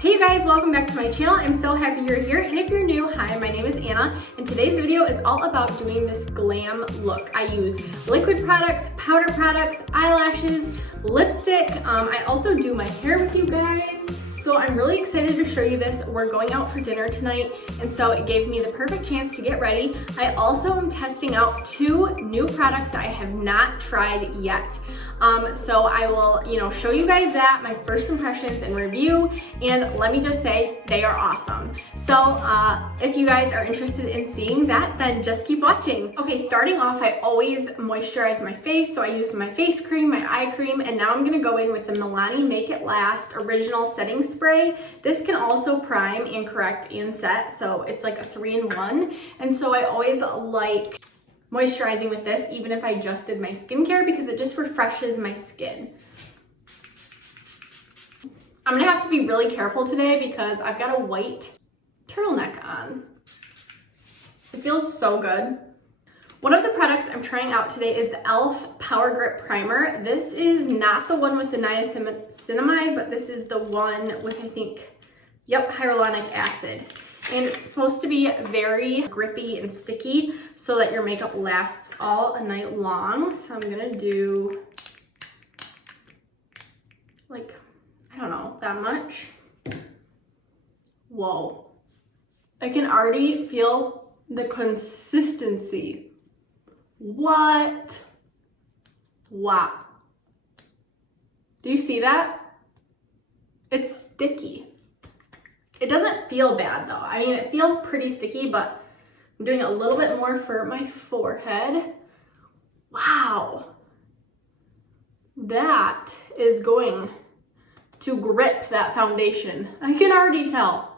Hey you guys, welcome back to my channel. I'm so happy you're here, and if you're new, hi, my name is Anna, and today's video is all about doing this glam look. I use liquid products, powder products, eyelashes, lipstick. I also do my hair with you guys. So I'm really excited to show you this. We're going out for dinner tonight, and so it gave me the perfect chance to get ready. I also am testing out 2 new products that I have not tried yet. So I will, show you guys that, my first impressions and review, and let me just say, they are awesome. So if you guys are interested in seeing that, then just keep watching. Okay, starting off, I always moisturize my face, so I used my face cream, my eye cream, and now I'm gonna go in with the Milani Make It Last Original Setting Spray. This can also prime and correct and set, so it's like a 3-in-1, and so I always like moisturizing with this, even if I just did my skincare, because it just refreshes my skin. I'm gonna have to be really careful today because I've got a white turtleneck on. It feels so good. One of the products I'm trying out today is the e.l.f. Power Grip Primer. This is not the one with the niacinamide, but this is the one with, I think, hyaluronic acid. And it's supposed to be very grippy and sticky so that your makeup lasts all night long. So I'm gonna do like, I don't know, that much. Whoa. I can already feel the consistency. What? Wow. Do you see that? It's sticky. It doesn't feel bad though. I mean, it feels pretty sticky, but I'm doing a little bit more for my forehead. Wow. That is going to grip that foundation. I can already tell.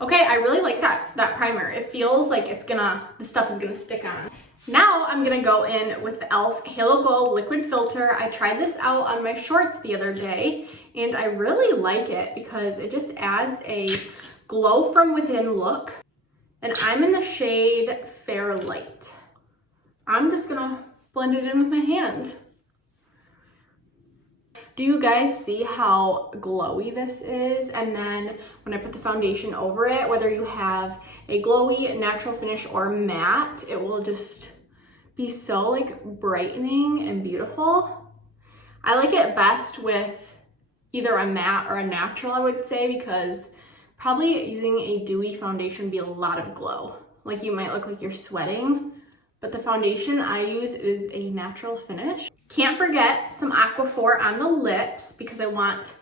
Okay, I really like that primer. It feels like the stuff is gonna stick on. Now I'm gonna go in with the e.l.f. Halo Glow Liquid Filter. I tried this out on my shorts the other day, and I really like it because it just adds a glow from within look. And I'm in the shade Fair Light. I'm just gonna blend it in with my hands. Do you guys see how glowy this is? And then when I put the foundation over it, whether you have a glowy natural finish or matte, it will just be so like brightening and beautiful. I like it best with either a matte or a natural, I would say, because probably using a dewy foundation would be a lot of glow. Like you might look like you're sweating, but the foundation I use is a natural finish. Can't forget some Aquaphor on the lips because I want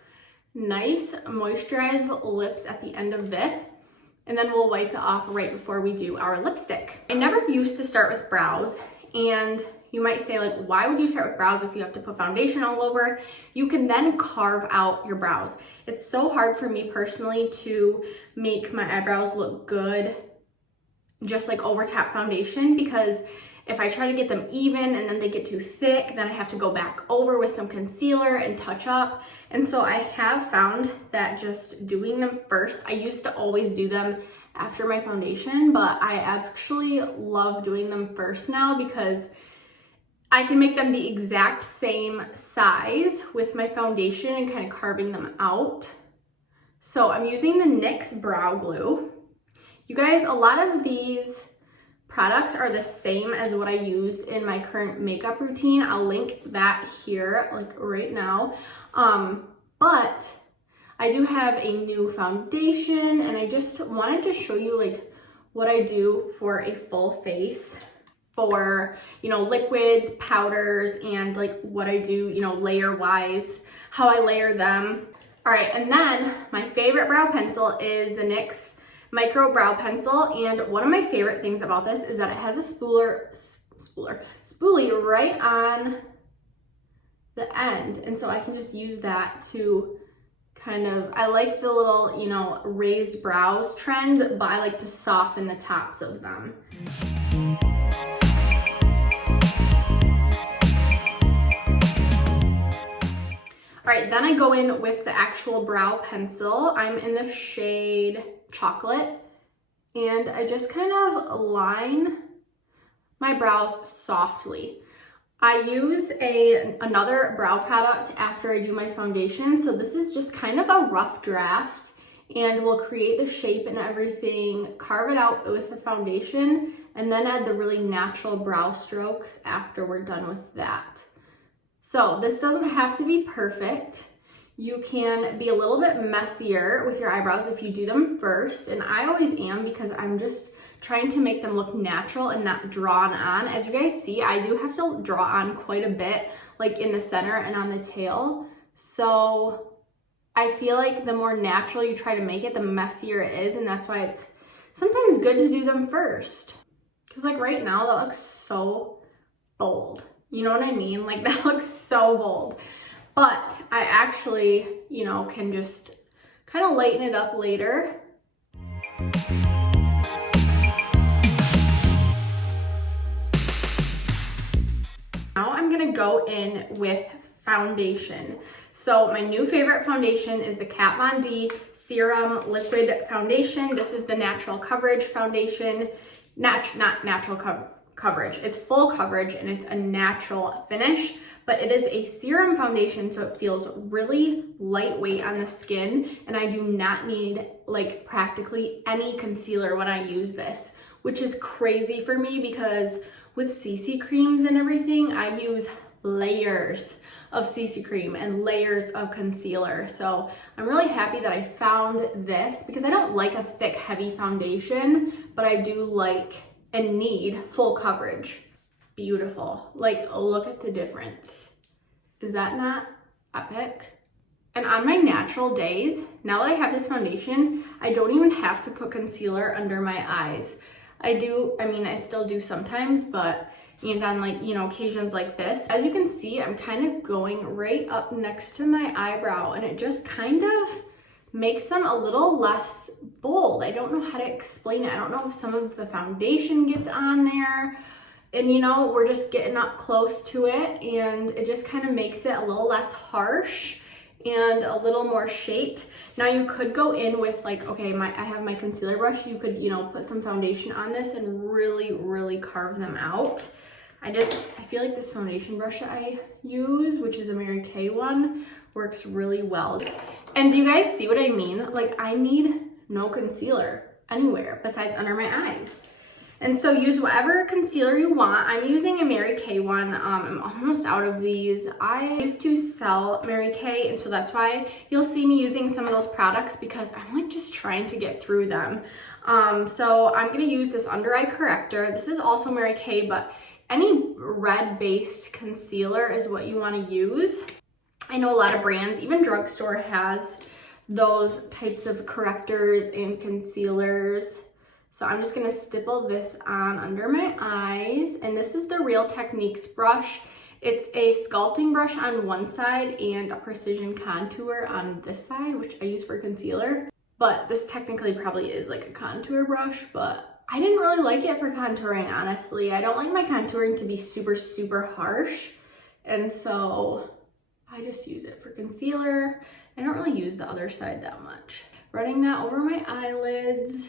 nice moisturized lips at the end of this. And then we'll wipe it off right before we do our lipstick. I never used to start with brows, and you might say, like, why would you start with brows if you have to put foundation all over? You can then carve out your brows. It's so hard for me personally to make my eyebrows look good just like over tap foundation, because if I try to get them even and then they get too thick, then I have to go back over with some concealer and touch up. And so I have found that just doing them first, I used to always do them after my foundation, but I actually love doing them first now because I can make them the exact same size with my foundation and kind of carving them out. So I'm using the NYX Brow Glue. You guys, a lot of these products are the same as what I use in my current makeup routine. I'll link that here, like right now. But I do have a new foundation, and I just wanted to show you like what I do for a full face for, liquids, powders, and like what I do, layer wise, how I layer them. All right, and then my favorite brow pencil is the NYX Micro Brow Pencil, and one of my favorite things about this is that it has a spoolie right on the end, and so I can just use that to I like the little, raised brows trend, but I like to soften the tops of them. All right, then I go in with the actual brow pencil. I'm in the shade Chocolate, and I just kind of line my brows softly. I use another brow product after I do my foundation, so this is just kind of a rough draft, and we'll create the shape and everything, carve it out with the foundation, and then add the really natural brow strokes after we're done with that. So this doesn't have to be perfect. You can be a little bit messier with your eyebrows if you do them first, and I always am because I'm just trying to make them look natural and not drawn on. As you guys see, I do have to draw on quite a bit, like in the center and on the tail. So I feel like the more natural you try to make it, the messier it is, and that's why it's sometimes good to do them first. Because like right now, that looks so bold. You know what I mean? Like that looks so bold. But I actually, you know, can just kind of lighten it up later. Now I'm gonna go in with foundation. So my new favorite foundation is the Kat Von D Serum Liquid Foundation. This is the Natural Coverage Foundation. Not natural coverage. It's full coverage and it's a natural finish, but it is a serum foundation, so it feels really lightweight on the skin, and I do not need like practically any concealer when I use this, which is crazy for me because with CC creams and everything, I use layers of CC cream and layers of concealer. So I'm really happy that I found this because I don't like a thick, heavy foundation, but I do like and need full coverage. Beautiful. Like, look at the difference. Is that not epic? And on my natural days, now that I have this foundation, I don't even have to put concealer under my eyes. I still do sometimes, but and on like, you know, occasions like this, as you can see, I'm kind of going right up next to my eyebrow, and it just kind of makes them a little less bold. I don't know how to explain it. I don't know if some of the foundation gets on there, and you know, we're just getting up close to it, and it just kind of makes it a little less harsh and a little more shaped. Now you could go in with like, okay, I have my concealer brush. You could, you know, put some foundation on this and really, really carve them out. I feel like this foundation brush that I use, which is a Mary Kay one, works really well. And do you guys see what I mean? Like, I need no concealer anywhere besides under my eyes. And so use whatever concealer you want. I'm using a Mary Kay one. I'm almost out of these. I used to sell Mary Kay, and so that's why you'll see me using some of those products, because I'm like just trying to get through them. So I'm gonna use this under eye corrector. This is also Mary Kay, but any red-based concealer is what you want to use. I know a lot of brands, even drugstore, has those types of correctors and concealers. So I'm just going to stipple this on under my eyes. And this is the Real Techniques brush. It's a sculpting brush on one side and a precision contour on this side, which I use for concealer. But this technically probably is like a contour brush, but I didn't really like it for contouring, honestly. I don't like my contouring to be super, super harsh. And so I just use it for concealer. I don't really use the other side that much. Running that over my eyelids,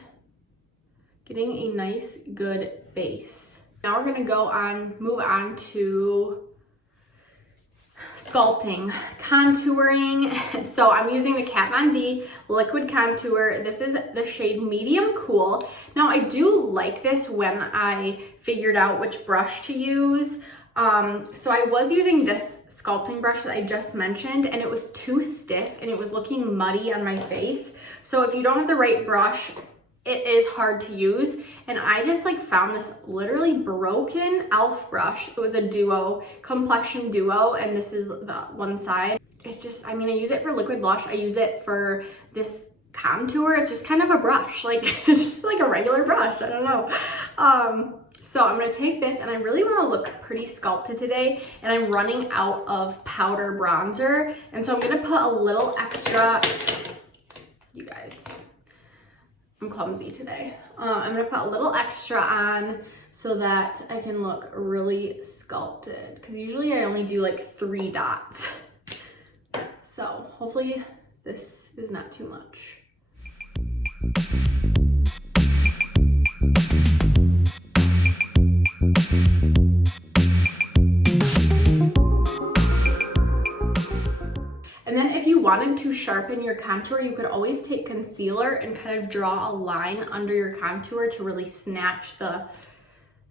getting a nice, good base. Now we're gonna move on to sculpting, contouring. So I'm using the Kat Von D liquid contour. This is the shade Medium Cool. Now I do like this when I figured out which brush to use. So I was using this sculpting brush that I just mentioned, and it was too stiff and it was looking muddy on my face. So if you don't have the right brush, it is hard to use. And I just like found this literally broken e.l.f. brush. It was a duo, complexion duo, and this is the one side. It's just, I use it for liquid blush. I use it for this contour. It's just kind of a brush, like it's just like a regular brush. I don't know. So I'm gonna take this, and I really wanna look pretty sculpted today, and I'm running out of powder bronzer. And so I'm gonna put a little extra, you guys, I'm clumsy today. I'm gonna put a little extra on so that I can look really sculpted, because usually I only do like 3 dots. So hopefully this is not too much. And then if you wanted to sharpen your contour, you could always take concealer and kind of draw a line under your contour to really snatch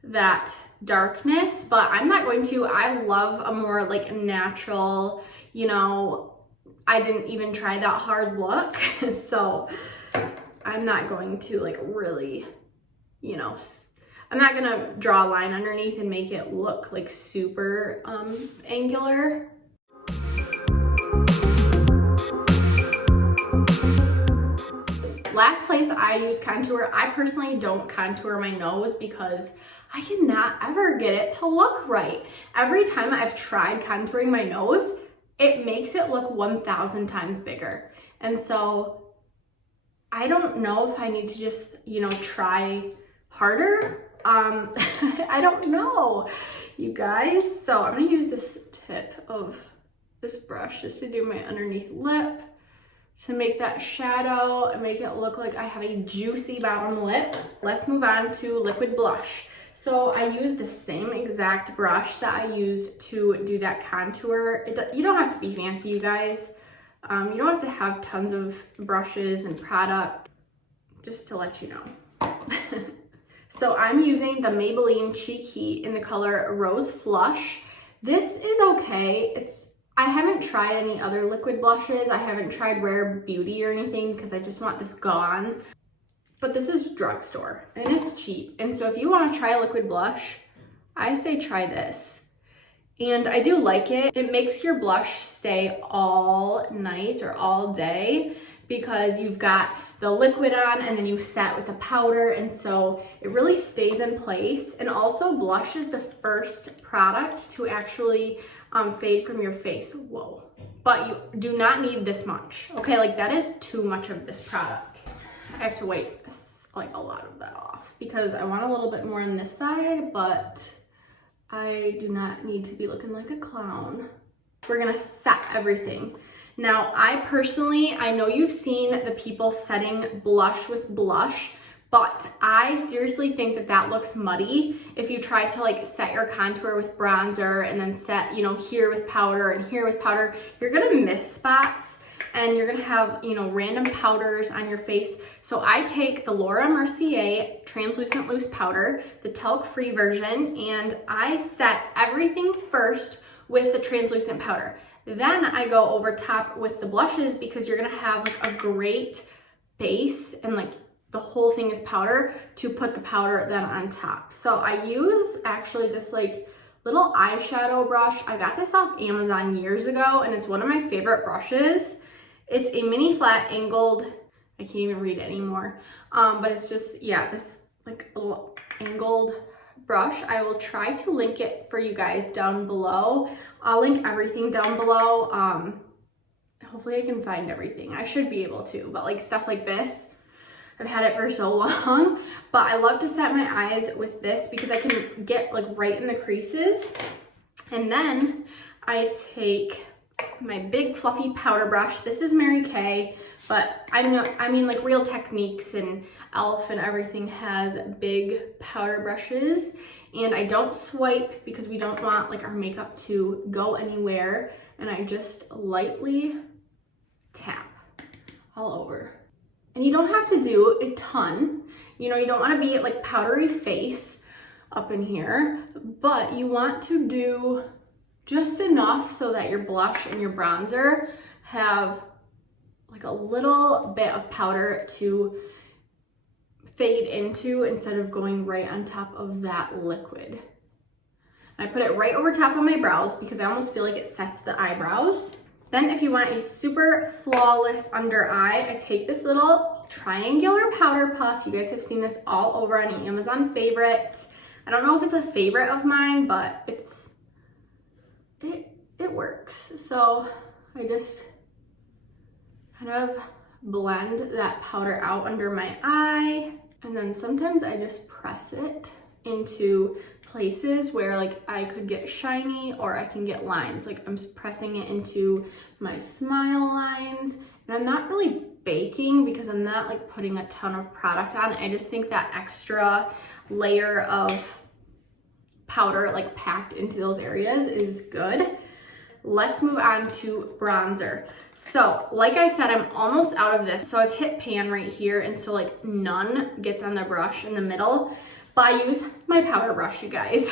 that darkness, but I'm not going to. I love a more like natural, you know, I didn't even try that hard look, so I'm not going to like really, you know, I'm not gonna draw a line underneath and make it look like super angular. Last place I use contour, I personally don't contour my nose because I cannot ever get it to look right. Every time I've tried contouring my nose, it makes it look 1,000 times bigger. And so I don't know if I need to just, you know, try harder. I don't know, you guys. So I'm gonna use this tip of this brush just to do my underneath lip, to make that shadow and make it look like I have a juicy bottom lip. Let's move on to liquid blush. So I use the same exact brush that I used to do that contour. You don't have to be fancy, you guys. You don't have to have tons of brushes and product, just to let you know. So I'm using the Maybelline Cheek Heat in the color Rose Flush. This is okay. I haven't tried any other liquid blushes. I haven't tried Rare Beauty or anything because I just want this gone. But this is drugstore and it's cheap. And so if you want to try a liquid blush, I say try this. And I do like it. It makes your blush stay all night or all day because you've got the liquid on and then you set with the powder, and so it really stays in place. And also blush is the first product to actually fade from your face. Whoa. But you do not need this much. Okay, like that is too much of this product. I have to wipe like a lot of that off because I want a little bit more on this side, but I do not need to be looking like a clown. We're gonna set everything. Now, I know you've seen the people setting blush with blush, but I seriously think that that looks muddy. If you try to like set your contour with bronzer and then set, you know, here with powder and here with powder, you're gonna miss spots and you're gonna have, you know, random powders on your face. So I take the Laura Mercier translucent loose powder, the talc-free version, and I set everything first with the translucent powder. Then I go over top with the blushes because you're gonna have like a great base and like the whole thing is powder to put the powder then on top. So I use actually this like little eyeshadow brush. I got this off Amazon years ago and it's one of my favorite brushes. It's a mini flat angled, I can't even read it anymore. But it's just, yeah, this like little angled brush. I will try to link it for you guys down below. I'll link everything down below. Hopefully I can find everything. I should be able to, but like stuff like this, I've had it for so long, but I love to set my eyes with this because I can get like right in the creases. And then I take my big fluffy powder brush. This is Mary Kay, but I mean like Real Techniques and e.l.f. and everything has big powder brushes, and I don't swipe because we don't want like our makeup to go anywhere, and I just lightly tap all over. And you don't have to do a ton, you know, you don't want to be like powdery face up in here, but you want to do just enough so that your blush and your bronzer have like a little bit of powder to fade into instead of going right on top of that liquid. And I put it right over top of my brows because I almost feel like it sets the eyebrows. Then if you want a super flawless under eye, I take this little triangular powder puff. You guys have seen this all over on Amazon favorites. I don't know if it's a favorite of mine, but it works. So I just kind of blend that powder out under my eye, and then sometimes I just press it into places where like I could get shiny or I can get lines. Like I'm pressing it into my smile lines, and I'm not really baking because I'm not like putting a ton of product on. I just think that extra layer of powder like packed into those areas is good. let's move on to bronzer. So like I said, I'm almost out of this. So I've hit pan right here, and so like none gets on the brush in the middle, but I use my powder brush, you guys.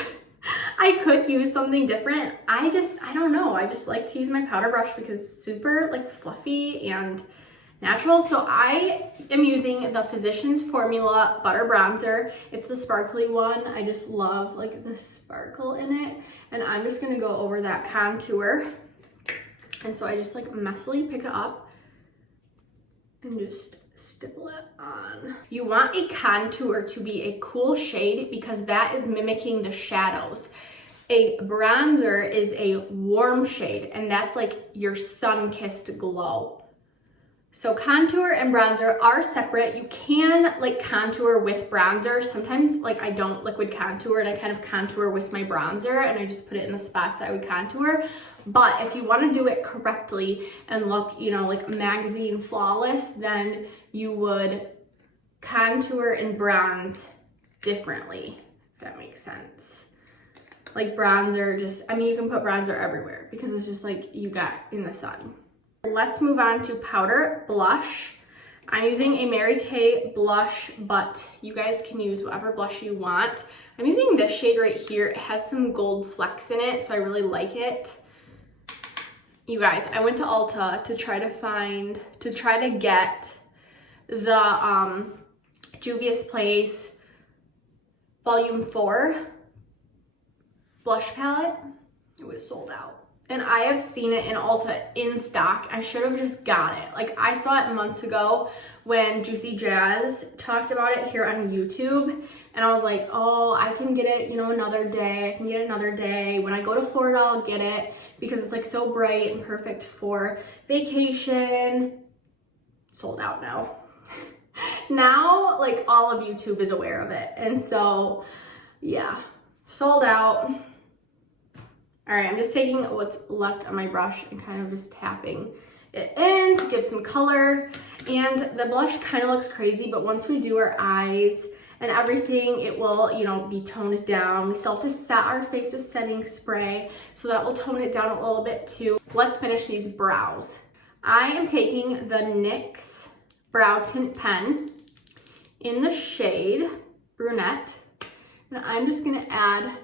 I could use something different. I don't know. I just like to use my powder brush because it's super like fluffy and natural. So I am using the Physicians Formula Butter Bronzer. It's the sparkly one. I just love like the sparkle in it. And I'm just gonna go over that contour. And so I just like messily pick it up and just stipple it on. You want a contour to be a cool shade because that is mimicking the shadows. A bronzer is a warm shade, and that's like your sun-kissed glow. So contour and bronzer are separate. You can like contour with bronzer. Sometimes like I don't liquid contour and I kind of contour with my bronzer and I just put it in the spots I would contour. But if you want to do it correctly and look, you know, like magazine flawless, then you would contour and bronze differently, if that makes sense. Like bronzer, just, I mean, you can put bronzer everywhere because it's just like you got in the sun. Let's move on to powder blush. I'm using a Mary Kay blush, but you guys can use whatever blush you want. I'm using this shade right here. It has some gold flecks in it, so I really like it. You guys, I went to Ulta to try to get the Juvia's Place Volume 4 blush palette. It was sold out. And I have seen it in Ulta in stock. I should have just got it. Like I saw it months ago when Juicy Jazz talked about it here on YouTube. And I was like, oh, I can get it, you know, another day. I can get it another day. When I go to Florida, I'll get it because it's like so bright and perfect for vacation. Sold out now. Now, like all of YouTube is aware of it. And so, yeah, sold out. All right, I'm just taking what's left on my brush and kind of just tapping it in to give some color. And the blush kind of looks crazy, but once we do our eyes and everything, it will, you know, be toned down. We still have to set our face with setting spray, so that will tone it down a little bit too. Let's finish these brows. I am taking the NYX Brow Tint Pen in the shade Brunette, and I'm just gonna add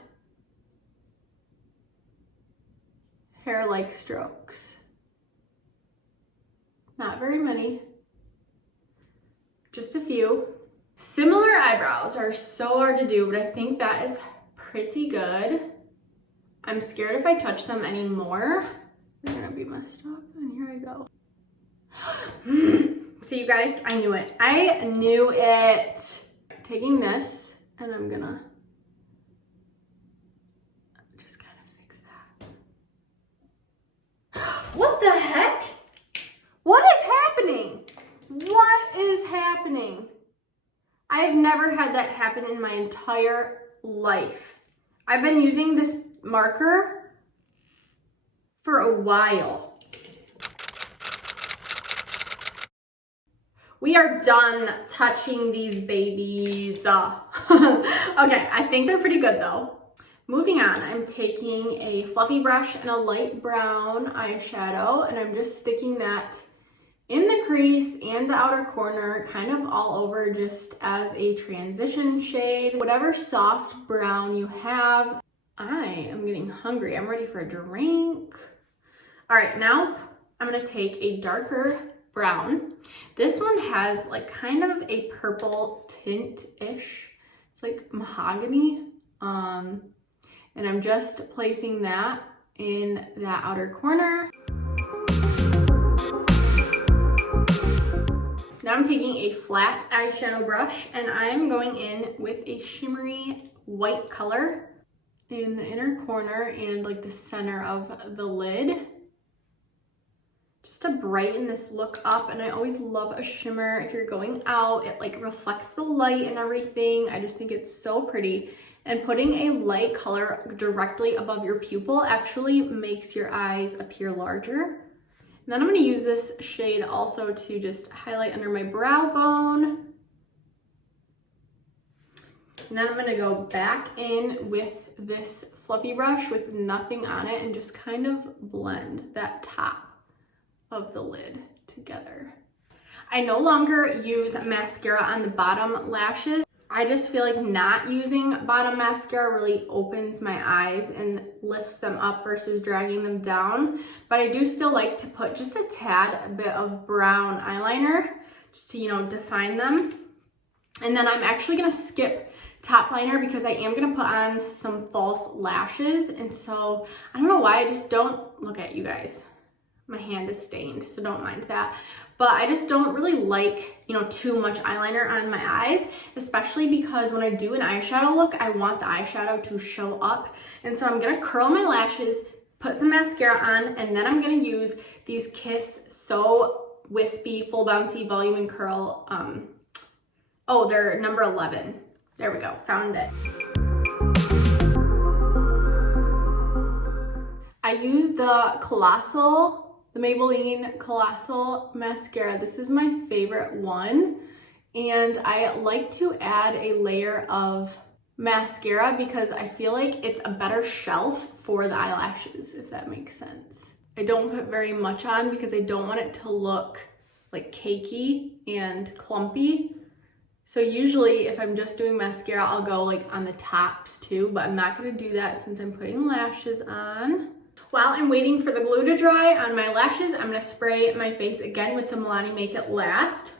hair-like strokes. Not very many, just a few. Similar eyebrows are so hard to do, but I think that is pretty good. I'm scared if I touch them anymore, they're gonna be messed up, and here I go. So you guys, I knew it. I knew it. Taking this, and I'm gonna just kind of fix that. What the heck? What is happening? What is happening? I've never had that happen in my entire life. I've been using this marker for a while. We are done touching these babies. Okay, I think they're pretty good though. Moving on, I'm taking a fluffy brush and a light brown eyeshadow, and I'm just sticking that in the crease and the outer corner, kind of all over, just as a transition shade. Whatever soft brown you have. I am getting hungry. I'm ready for a drink. All right, now I'm gonna take a darker brown. This one has like kind of a purple tint-ish. It's like mahogany. And I'm just placing that in that outer corner. Now I'm taking a flat eyeshadow brush and I'm going in with a shimmery white color in the inner corner and like the center of the lid, just to brighten this look up. And I always love a shimmer if you're going out. It like reflects the light and everything. I just think it's so pretty. And putting a light color directly above your pupil actually makes your eyes appear larger. And then I'm going to use this shade also to just highlight under my brow bone. And then I'm going to go back in with this fluffy brush with nothing on it and just kind of blend that top of the lid together. I no longer use mascara on the bottom lashes. I just feel like not using bottom mascara really opens my eyes and lifts them up versus dragging them down. But I do still like to put just a tad bit of brown eyeliner just to, you know, define them. And then I'm actually gonna skip top liner because I am gonna put on some false lashes. And so I don't know why, I just don't, look at you guys. My hand is stained, so don't mind that. But I just don't really like, you know, too much eyeliner on my eyes, especially because when I do an eyeshadow look, I want the eyeshadow to show up. And so I'm gonna curl my lashes, put some mascara on, and then I'm gonna use these Kiss So Wispy Full Bouncy Volume and Curl. Oh, they're number 11. There we go, found it. I use the Maybelline Colossal Mascara. This is my favorite one. And I like to add a layer of mascara because I feel like it's a better shelf for the eyelashes, if that makes sense. I don't put very much on because I don't want it to look like cakey and clumpy. So usually if I'm just doing mascara, I'll go like on the tops too, but I'm not gonna do that since I'm putting lashes on. While I'm waiting for the glue to dry on my lashes, I'm gonna spray my face again with the Milani Make It Last.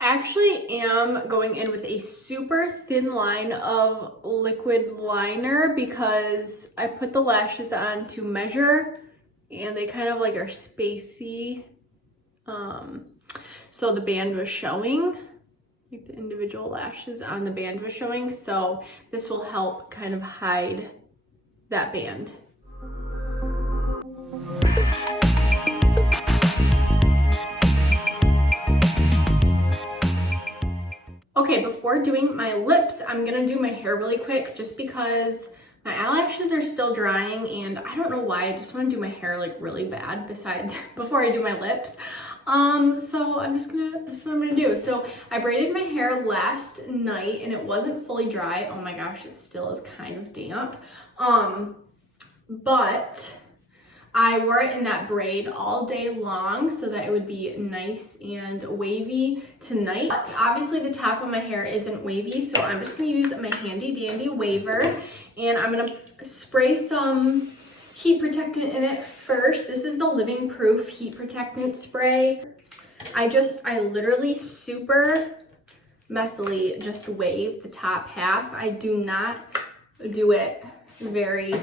I actually am going in with a super thin line of liquid liner because I put the lashes on to measure and they kind of like are spacey. So the band was showing, like the individual lashes on the band was showing. So this will help kind of hide that band. Okay, before doing my lips, I'm gonna do my hair really quick just because my eyelashes are still drying and I don't know why, I just wanna do my hair like really bad besides before I do my lips. So that's what I'm gonna do. So I braided my hair last night and it wasn't fully dry. Oh my gosh, it still is kind of damp. But I wore it in that braid all day long so that it would be nice and wavy tonight. But obviously the top of my hair isn't wavy, so I'm just gonna use my handy dandy waver and I'm gonna spray some heat protectant in it first. This is the Living Proof heat protectant spray. I literally super messily just wave the top half. I do not do it very,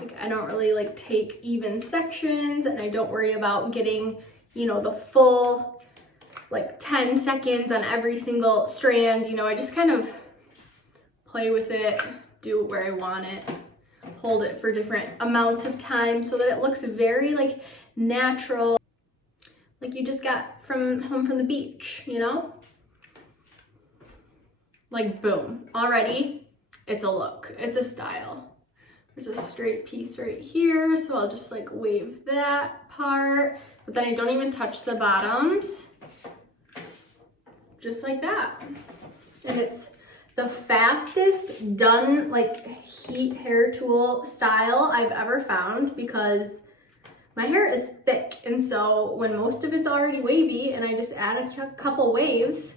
like, I don't really like take even sections and I don't worry about getting, you know, the full like 10 seconds on every single strand. You know, I just kind of play with it, do it where I want it, hold it for different amounts of time so that it looks very like natural, like you just got home from the beach, you know? Like boom, already it's a look, it's a style. There's a straight piece right here, so I'll just like wave that part, but then I don't even touch the bottoms, just like that. And it's the fastest done like heat hair tool style I've ever found because my hair is thick, and so when most of it's already wavy and I just add a couple waves,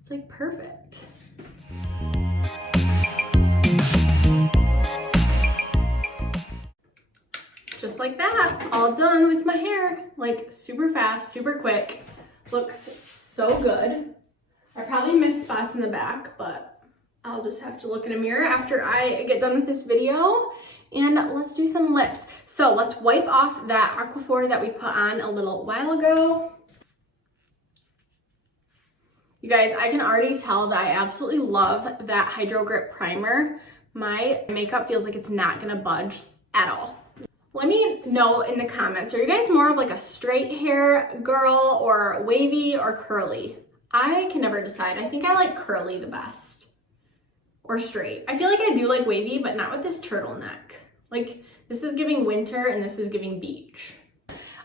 it's like perfect. Just like that, all done with my hair, like super fast, super quick, looks so good. I probably missed spots in the back, but I'll just have to look in a mirror after I get done with this video. And let's do some lips. So let's wipe off that Aquaphor that we put on a little while ago. You guys, I can already tell that I absolutely love that Hydro Grip Primer. My makeup feels like it's not gonna budge at all. Let me know in the comments, are you guys more of like a straight hair girl or wavy or curly? I can never decide. I think I like curly the best. Or straight. I feel like I do like wavy, but not with this turtleneck. Like this is giving winter and this is giving beach.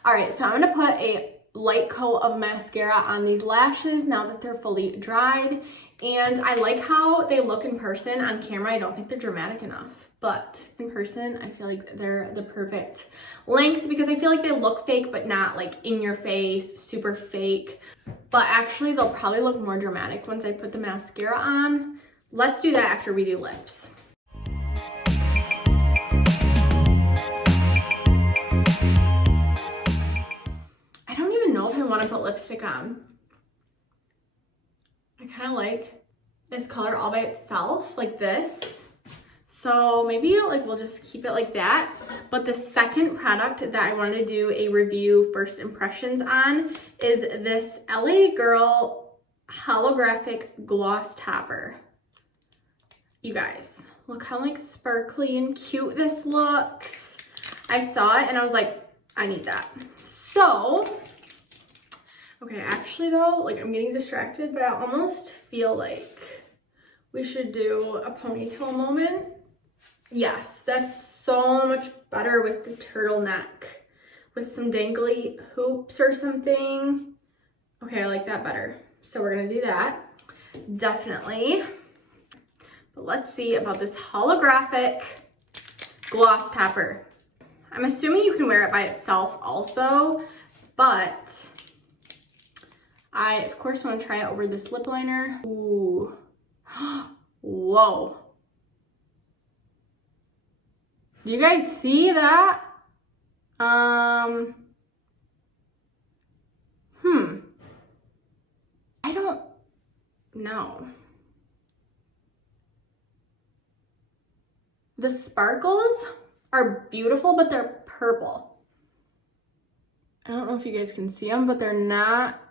All right, so I'm gonna put a light coat of mascara on these lashes now that they're fully dried. And I like how they look in person. On camera, I don't think they're dramatic enough. But in person, I feel like they're the perfect length because I feel like they look fake, but not like in your face, super fake. But actually, they'll probably look more dramatic once I put the mascara on. Let's do that after we do lips. I don't even know if I want to put lipstick on. I kind of like this color all by itself, like this. So maybe like we'll just keep it like that. But the second product that I wanted to do a review first impressions on is this LA Girl holographic gloss topper. You guys, look how like sparkly and cute this looks. I saw it and I was like, I need that. So, okay, actually though, like I'm getting distracted, but I almost feel like we should do a ponytail moment. Yes, that's so much better with the turtleneck, with some dangly hoops or something. Okay, I like that better. So we're gonna do that, definitely. But let's see about this holographic gloss topper. I'm assuming you can wear it by itself also, but I, of course, want to try it over this lip liner. Ooh. Whoa. Do you guys see that? I don't know. The sparkles are beautiful, but they're purple. I don't know if you guys can see them, but they're not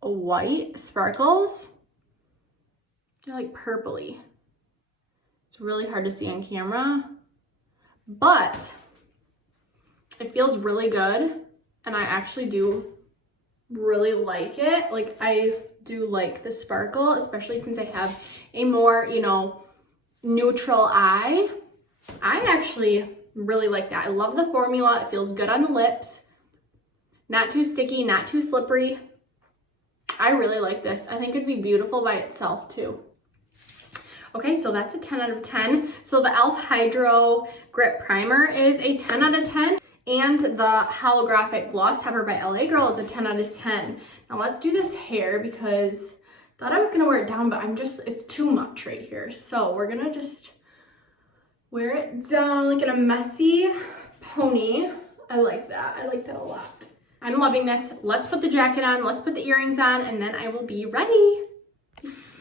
white sparkles. They're like purpley. It's really hard to see on camera, but it feels really good. And I actually do really like it. Like I do like the sparkle, especially since I have a more, you know, neutral eye. I actually really like that. I love the formula. It feels good on the lips. Not too sticky, not too slippery. I really like this. I think it'd be beautiful by itself too. Okay, so that's a 10 out of 10. So the e.l.f. Hydro Grip Primer is a 10 out of 10. And the holographic gloss topper by LA Girl is a 10 out of 10. Now let's do this hair because I thought I was gonna wear it down, but it's too much right here. So we're gonna just wear it down like in a messy pony. I like that. I like that a lot. I'm loving this. Let's put the jacket on, let's put the earrings on, and then I will be ready.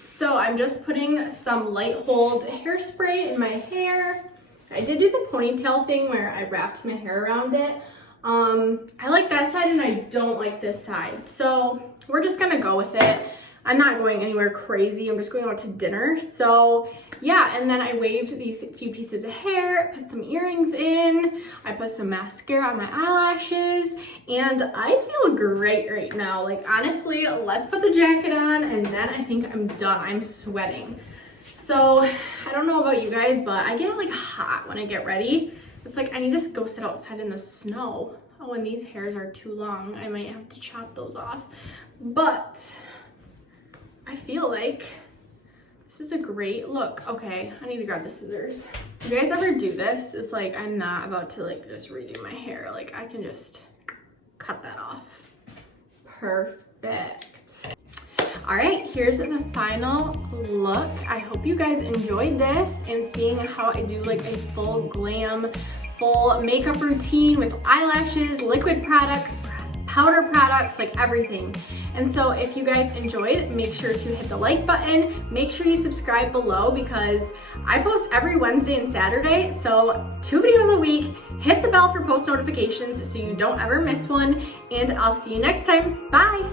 So I'm just putting some light hold hairspray in my hair. I did do the ponytail thing where I wrapped my hair around it. I like that side and I don't like this side. So we're just gonna go with it. I'm not going anywhere crazy. I'm just going out to dinner. So yeah, and then I waved these few pieces of hair, put some earrings in. I put some mascara on my eyelashes and I feel great right now. Like honestly, let's put the jacket on and then I think I'm done. I'm sweating. So I don't know about you guys, but I get like hot when I get ready. It's like I need to go sit outside in the snow. Oh, and these hairs are too long. I might have to chop those off. But I feel like this is a great look. Okay, I need to grab the scissors. You guys ever do this? It's like I'm not about to like just redo my hair. Like I can just cut that off. Perfect. All right, here's the final look. I hope you guys enjoyed this and seeing how I do like a full glam, full makeup routine with eyelashes, liquid products, powder products, like everything. And so if you guys enjoyed, make sure to hit the like button. Make sure you subscribe below because I post every Wednesday and Saturday. So 2 videos a week. Hit the bell for post notifications so you don't ever miss one. And I'll see you next time. Bye.